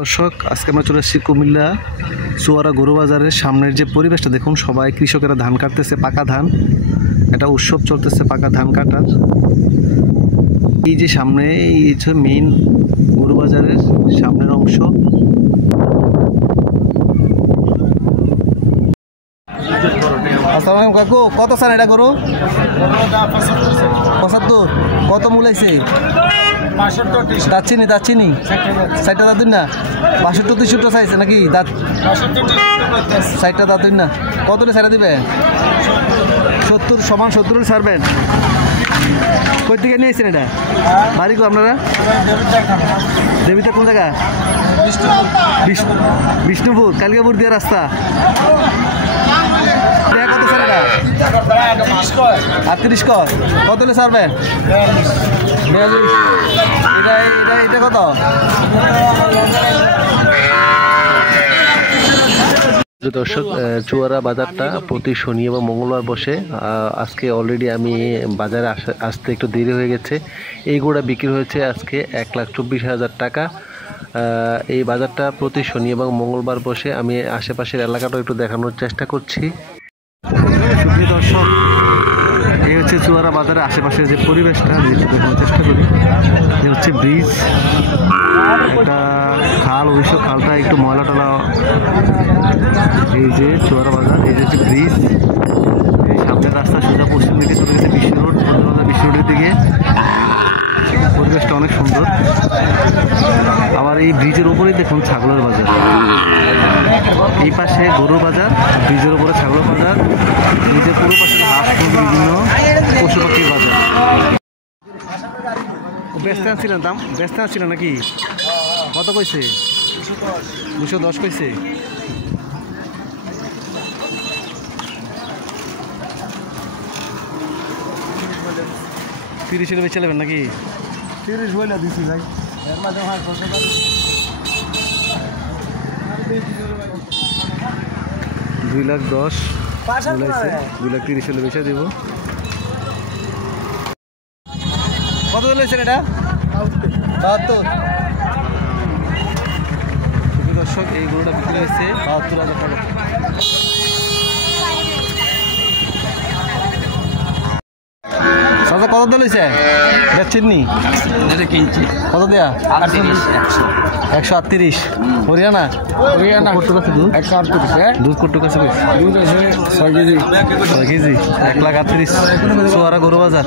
দর্শক, আজকে আমরা চলে এসেছি কুমিল্লা চুয়ারা গরু বাজারের সামনের যে পরিবেশটা দেখুন। সবাই কৃষকেরা ধান কাটতেছে, পাকা ধান। এটা উৎসব চলতেছে পাকা ধান কাটার। এই যে সামনে এই হচ্ছে মেইন গরু বাজারের সামনের অংশ। আসসালামু আলাইকুম কাকু, কত স্যার এটা গরু? 75। কত মূলাইছে? দাচ্ছিনি 60টা দাঁত না, 62 63টা চাইছে নাকি দাঁত? 60টা দাঁত না, কতটা ছাড়া দিবে? 70 সমান 70 ছাড়বেন। কই থেকে নিয়েছেন এটা? বাড়ি কো আপনারা? দেবিতা কোন জায়গা? বিষ্ণুপুর। কালিকাপুর দিয়ে রাস্তা। কত স্যার এটা? 38 কর। কত হলে ছাড়বেন? 42। এটা কত? দর্শক, চুয়ারা বাজারটা প্রতি শনি এবং মঙ্গলবার বসে। আজকে অলরেডি আমি বাজারে আসতে একটু দেরি হয়ে গেছে। এই গরুটা বিক্রি হয়েছে আজকে 1,24,000 টাকা। এই বাজারটা প্রতি শনি এবং মঙ্গলবার বসে। আমি আশেপাশের এলাকাটা একটু দেখানোর চেষ্টা করছি। দর্শক, এই হচ্ছে চুয়ারা বাজারের আশেপাশের যে পরিবেশটা আমি একটু দেখানোর চেষ্টা করি। এই হচ্ছে ব্রিজ, একটা খাল, অবশ্য খালটা একটু ময়লা টলা। এই যে চুয়ারা বাজার, এই যে হচ্ছে ব্রিজ। এই সামনের রাস্তা সোজা পশ্চিম দিকে চলে গেছে বিশ্ব রোড, বিশ্ব রোডের দিকে। পরিবেশটা অনেক সুন্দর। আবার এই ব্রিজের উপরেই দেখুন ছাগলের বাজার। এই পাশে গরুর বাজার, ব্রিজের উপরে ছাগলের বাজার, ব্রিজের পুরো পাশে হাঁস, বিভিন্ন পশু পাখির বাজার। ব্যস্ত আনছিলেন? দাম ব্যস্ত আনছিলেন নাকি? কত কইছে? 210 কইছে। তিরিশ বেচে নেবেন নাকি? 30 বলে দিছি ভাই। এর মাঝে হয় 2,10,000 2,30,000 হলে বেচে দিব। কত দিয়েছেন এটা? 72। দর্শক, এই গরুটা বিক্রি হয়েছে 72,000 টাকা। কত দিয়েছে? দেখছেন নি? কত দেয়া? 138। হরিয়ানা দুধ 138। দুধ কত কাছে? দুধ আছে 6 কেজি। 6 কেজি 1,38,000। চুয়ারা গরু বাজার।